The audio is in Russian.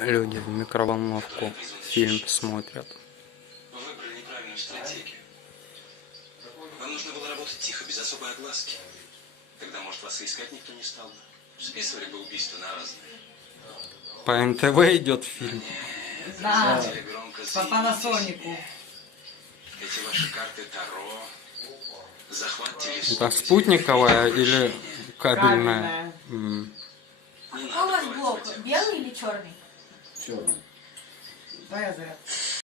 Люди в микроволновку фильм смотрят. Вы выбрали неправильную стратегию. Вам нужно было работать тихо, без особой огласки. Тогда, может, вас и искать никто не стал бы. Списывали бы убийство на разные. По НТВ идет фильм. Да, Хотели громко по заявить. Панасонику. Эти ваши карты Таро, захват телескопа. Это спутниковая или кабельная? Кабельная. Какой у вас блок? Белый или черный? Черный. Да, я за это.